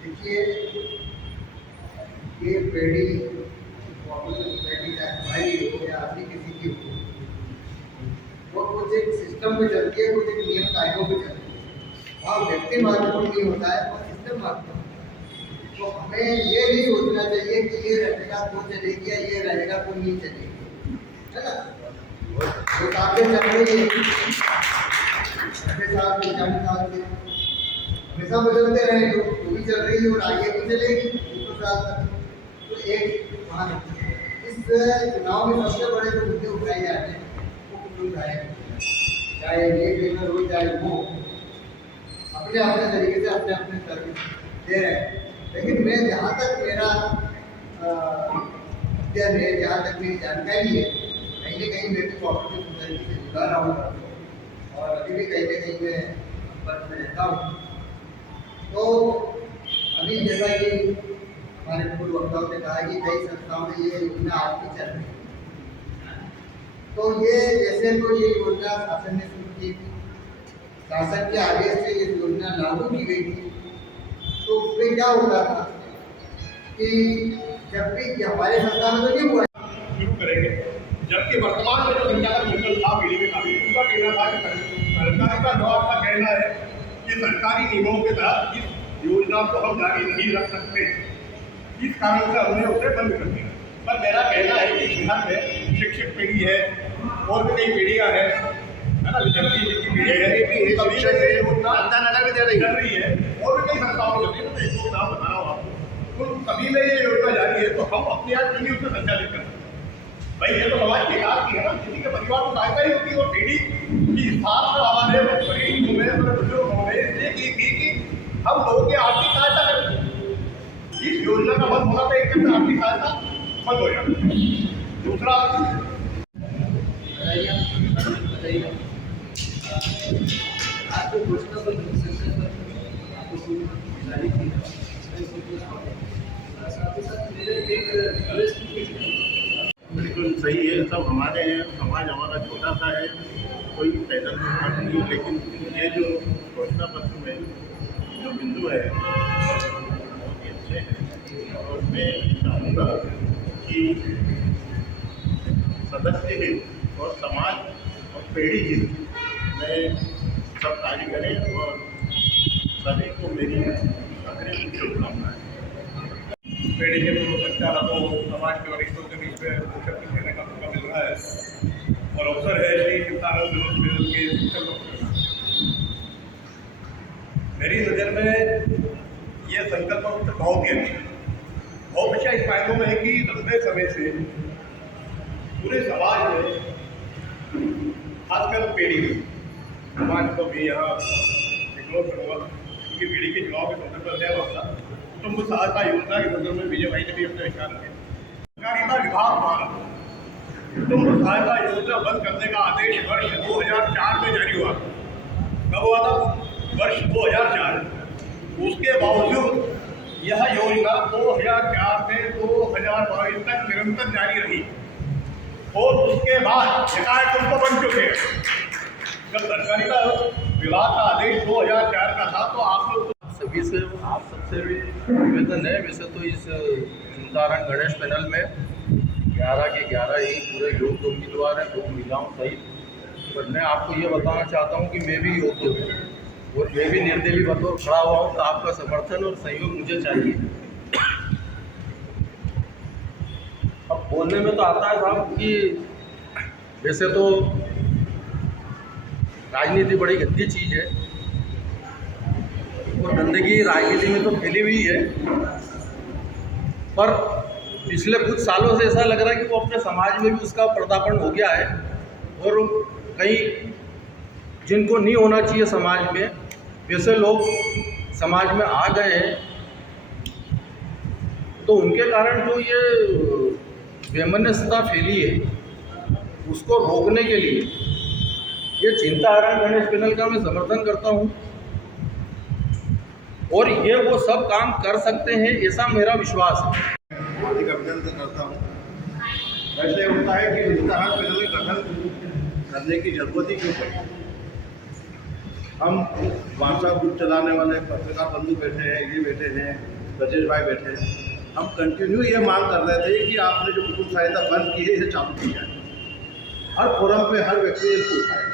देखिए, ये पेड़ी सोसाइटी का हमारी हो या आपकी किसी की हो, वो कुछ एक सिस्टम में चलती है, कुछ एक नियम कायदों में चलती है। और व्यक्ति महत्वपूर्ण नहीं होता है, वो सिस्टम महत्वपूर्ण। तो हमें ये नहीं सोचना चाहिए कि ये रहेगा तो चलेगी या ये रहेगा तो नहीं चलेगी, है ना। तो काफी चल रही है, 40 साल के हमेशा बदलते रहे तो भी चल रही है और आगे भी चलेगी 200 साल तक। तो एक इस चुनाव में सबसे बड़े जो मुद्दे उठाए जाते हैं वो कुछ उठाए, चाहे ये ट्रेनर हो चाहे वो, अपने अपने तरीके से अपने अपने सर्विस दे रहे हैं। लेकिन मैं जहाँ तक मेरा अध्ययन है, जहाँ तक मेरी जानकारी है, कहीं ना कहीं मैं भी कोऑपरेटिव सोसाइटी से जुड़ा रहा हूँ और अभी भी कहीं ना कहीं मैं संपर्क में रहता हूँ। तो अभी जैसा कि हमारे पूर्व वक्ताओं ने कहा कि कई संस्थाओं में ये योजना आज भी चल रही है। तो ये जैसे तो ये योजना शासन ने शुरू की थी, शासन के आदेश से ये योजना लागू की गई थी। तो उसमें क्या होता था कि जब भी हमारे संस्था में तो नहीं हुआ शुरू करेंगे, जबकि वर्तमान में जो संचालक मंडल था पीढ़ी में काफी उनका कहना था कि सरकारी का जवाब का कहना है कि सरकारी नियमों के तहत इस योजना को हम जारी नहीं रख सकते, इस कारण से हमने उसे बंद कर दिया। पर मेरा कहना है कि बिहार में शिक्षक पीढ़ी है और भी कई पीढ़ियाँ हैं, है ना, विद्यार्थी की पीढ़ी है, सभी में ये योजना भी चल रही है और भी कई संस्थाओं चल रही है। तो एक दो नाम बता रहा हूँ आपको, तो सभी में ये योजना जारी है, तो हम अपने आप पीढ़ी उसमें संचालित करते हैं। भाई ये तो समाज के विकास की है ना, किसी के परिवार को सहायता ही होती है। और पीढ़ी की हिसाब से हमारे गरीब में बुजुर्ग होने इसलिए की हम लोगों की आर्थिक सहायता करें। इस योजना का बंद होना तो एक तरह से आर्थिक सहायता बंद हो जाती। दूसरा आपको घोषणा पर बिल्कुल सही है, सब हमारे हैं, समाज हमारा छोटा सा है, कोई पैदल नहीं। लेकिन ये जो घोषणा पत्र में जो बिंदु है बहुत ही अच्छे हैं और मैं चाहूँगा कि सदस्य हित और समाज और पीढ़ी हित में सब कार्य करें और सभी को मेरी अग्रिम शुभकामनाएं। पीढ़ी के पूर्व संचालकों, समाज के वरिष्ठों के बीच में शक्ति देने का मौका मिल रहा है और अवसर है श्री शिवतानंद विनोद के शिक्षक डॉक्टर। मेरी नज़र में ये संकल्प पत्र बहुत ही अच्छा है। बहुत अच्छा इस मायनों में है कि लंबे समय से पूरे समाज में, खासकर पीढ़ी में, समाज को भी यहाँ इग्नोर करूँगा क्योंकि पीढ़ी के चुनाव के संदर्भ में होता कुटुंब सहायता योजना के संदर्भ में विजय भाई ने भी अपने विचार रखे। सहकारिता विभाग द्वारा कुटुंब सहायता योजना बंद करने का आदेश वर्ष 2004 में जारी हुआ। कब हुआ था? वर्ष 2004। उसके बावजूद यह योजना 2004 से 2022 तक निरंतर जारी रही और उसके बाद शिकायत उनको बन चुके हैं। जब सहकारिता विभाग का आदेश 2004 का था तो आप लोग सभी से, आप सबसे भी निवेदन है। वैसे तो इस चिंतारण गणेश पैनल में 11 के 11 ही पूरे योग्य उम्मीदवार हैं, 2 महिलाओं सहित। पर मैं आपको ये बताना चाहता हूँ कि मैं भी योग्य हूँ और मैं भी निर्दलीय बतौर खड़ा हुआ हूँ, तो आपका समर्थन और सहयोग मुझे चाहिए। अब बोलने में तो आता है साहब कि वैसे तो राजनीति बड़ी गंदी चीज़ है और गंदगी राजनीति में तो फैली हुई है, पर पिछले कुछ सालों से ऐसा लग रहा है कि वो अपने समाज में भी उसका पर्दापण हो गया है और कई जिनको नहीं होना चाहिए समाज में, वैसे लोग समाज में आ गए हैं। तो उनके कारण जो ये वैमनस्यता फैली है उसको रोकने के लिए ये चिंतारण गणेश पैनल का मैं समर्थन करता हूँ और ये वो सब काम कर सकते हैं, ऐसा मेरा विश्वास है। हार्दिक अभिनंदन करता हूँ वैसे होता है कि चिंतारण पैनल का गठन करने की जरूरत ही क्यों पड़ी। हम व्हाट्सएप ग्रुप चलाने वाले पत्रकार बंधु बैठे हैं, ये बैठे हैं, ब्रजेश भाई बैठे हैं, हम कंटिन्यू ये मांग कर रहे थे कि आपने जो कुटुंब सहायता बंद की है इसे चालू की जाए। हर फोरम पे हर व्यक्ति इसको उठाए,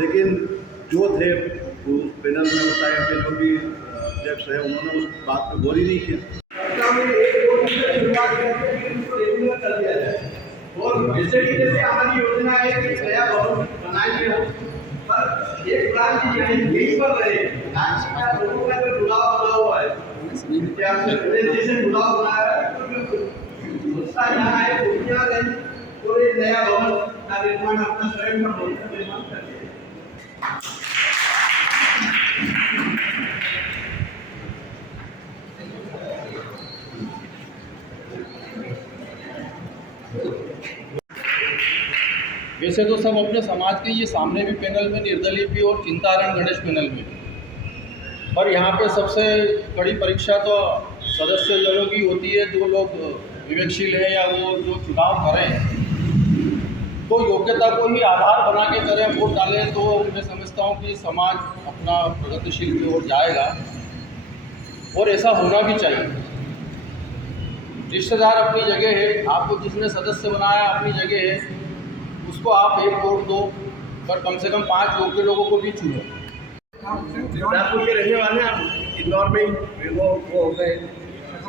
लेकिन जो थे पैनल में होता है कि जो भी अध्यक्ष है उन्होंने उस बात पर गौर ही नहीं किया। और जैसे हमारी योजना है कि नया भवन बनाएंगे हम, पर एक प्लान की यही पर रहे का लोगों का जो जुड़ाव बना हुआ है, क्या जैसे जुड़ाव बना है तो उसका यहाँ है दुनिया में पूरे नया भवन का निर्माण अपना स्वयं का भवन का निर्माण कर वैसे तो सब अपने समाज के ये सामने भी पैनल में, निर्दलीय भी और चिंतारण गणेश पैनल में, पर यहाँ पे सबसे कड़ी परीक्षा तो सदस्य जनों की होती है। जो लोग विवेकशील हैं या वो जो चुनाव करें तो योग्यता को ही आधार बना के करें, वोट डालें, तो मैं समझता हूँ कि समाज अपना प्रगतिशील की ओर जाएगा और ऐसा होना भी चाहिए। रिश्तेदार अपनी जगह है, आपको जिसने सदस्य बनाया अपनी जगह है, उसको आप एक वोट दो, पर कम से कम 5 योग्य लोगों को भी चुनो। नागपुर के रहने वाले हैं, इंदौर में वो हो गए।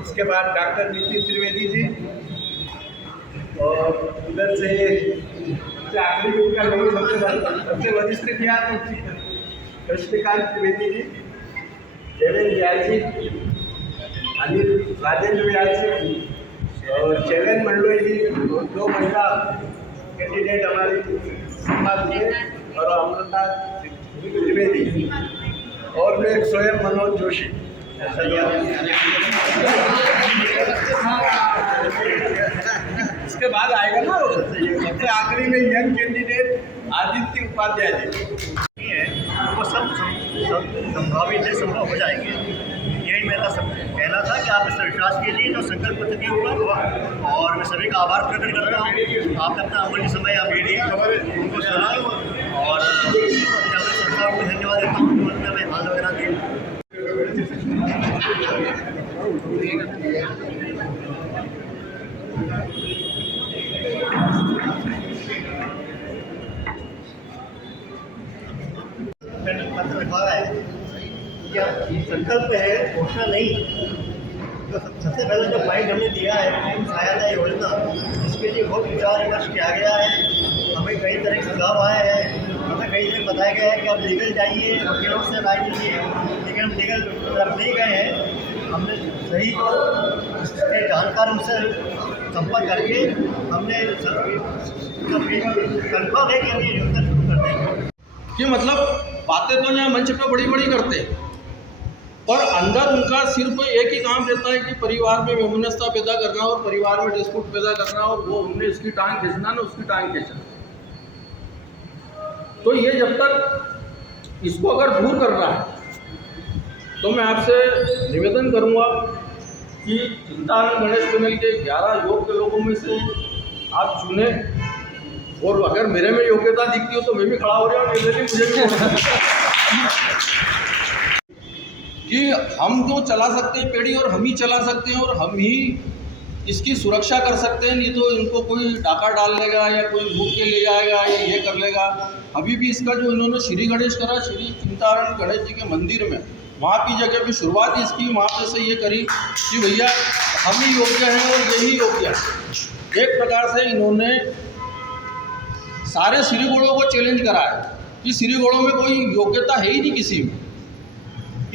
उसके बाद डॉक्टर नितिन त्रिवेदी जी, और उधर से आखिरी उनका लोग सबसे वरिष्ठ किया तो कृष्णकांत त्रिवेदी जी, देवेंद्र व्यास जी, अनिल राजेंद्र व्यास जी और चेलन मंडलोई जी, 2 महिला कैंडिडेट हमारे समाज के, और अमृता त्रिवेदी, और मैं स्वयं मनोज जोशी। इसके बाद आएगा ना सबसे आखिरी में यंग कैंडिडेट आदित्य उपाध्याय जी है, वो सब संभावित है, संभव हो जाएंगे। यही मेरा सब कहना था कि आप इस पर विश्वास कीजिए, जो संकल्प पत्र के ऊपर, और मैं सभी का आभार प्रकट करता हूँ। आपने अपना अमूल्य समय आप दिया, उनको सुना, और सरकार को धन्यवाद देता हूँ जो उन्होंने हमें हाल वगैरह दिए। पत्र लिखा है क्या संकल्प है, घोषणा नहीं। तो सबसे पहले जो पॉइंट हमने दिया है कुटुंब सहायता योजना, इसके लिए बहुत विचार विमर्श किया गया है। हमें कई तरह के सुझाव आए हैं, हमें कई तरह बताया गया है कि आप लीगल जाइए, वकीलों से राय लीजिए, लेकिन हम लीगल तरफ नहीं गए हैं। हमने सही उसके जानकारों से संपर्क करके हमने कन्फर्म है कि हम ये योजना शुरू कर देंगे। कि मतलब बातें तो यहाँ मंच पे बड़ी बड़ी करते हैं, और अंदर उनका सिर्फ एक ही काम रहता है कि परिवार में वैमनस्यता पैदा करना और परिवार में डिस्प्यूट पैदा करना, और वो हमने इसकी टांग खींचना ना उसकी टांग खींचना। तो ये जब तक इसको अगर दूर करना है तो मैं आपसे निवेदन करूंगा कि चिंतारण गणेश पैनल के 11 योग्य लोगों में से आप चुने, और अगर मेरे में योग्यता दिखती हो तो मैं भी खड़ा हो रहा हूँ, मुझे भी कि हम तो चला सकते हैं पेड़ी, और हम ही चला सकते हैं, और हम ही इसकी सुरक्षा कर सकते हैं। नहीं तो इनको कोई डाका डाल लेगा या कोई लूट के ले जाएगा या ये कर लेगा। अभी भी इसका जो इन्होंने श्री गणेश करा, श्री चिंतारण गणेश जी के मंदिर में, वहाँ की जगह भी शुरुआत इसकी वहाँ पे से ये करी कि भैया हम ही योग्य हैं और यही योग्य है। एक प्रकार से इन्होंने सारे श्रीगुणों को चैलेंज करा है कि श्रीगुणों में कोई योग्यता है ही नहीं किसी में,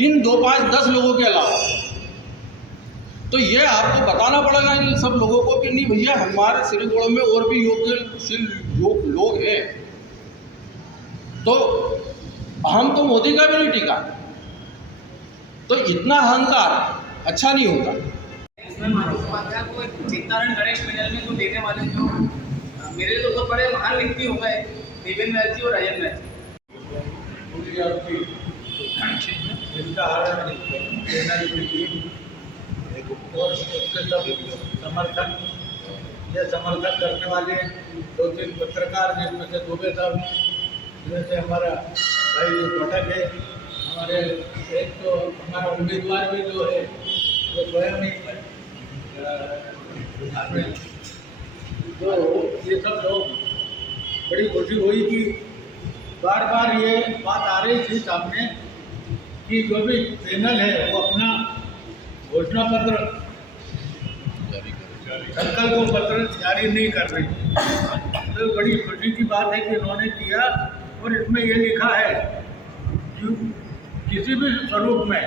इन 2, 5, 10 लोगों के अलावा। तो ये आपको बताना पड़ेगा इन सब लोगों को कि नहीं भैया हमारे श्रीगुणों में और भी योग्यशील लोग हैं। तो हम तो मोदी का भी नहीं टिका, तो इतना अहंकार अच्छा नहीं होता। चिंतारण गणेश पैनल में जो देने वाले जो मेरे तो बहुत बड़े महान व्यक्ति हो गए, देवेंद्र व्यास जी और राजन व्यास जी। समर्थन ये समर्थन करने वाले 2-3 पत्रकार, जिसमें से दुबे साहब, जैसे हमारा भाई घटक है, हमारे एक तो हमारा उम्मीदवार भी जो है वो स्वयं ही तो ये सब लोग बड़ी खुशी हुई कि बार बार ये बात आ रही थी सामने कि जो भी पैनल है वो अपना घोषणा पत्र, संकल्प पत्र जारी नहीं कर रही। तो बड़ी खुशी की बात है कि इन्होंने किया और इसमें ये लिखा है कि किसी भी स्वरूप में,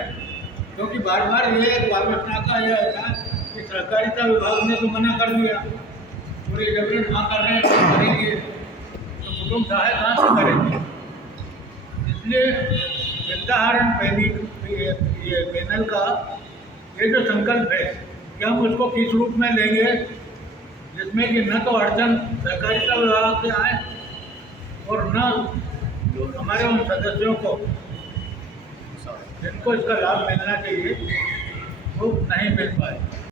क्योंकि बार बार ये एक आलोचना का यह था कि सहकारिता विभाग ने तो मना कर दिया और ये जबरन हाँ कर रहे हैं तो करेंगे, तो कुटुंब सहाय कहाँ से करेंगे। इसलिए जनताहरण ये पैनल का ये जो संकल्प है कि हम उसको किस रूप में लेंगे जिसमें कि न तो अड़चन सहकारिता विभाग से आए और न जो हमारे उन सदस्यों को जिनको इसका लाभ मिलना चाहिए वो नहीं मिल पाए।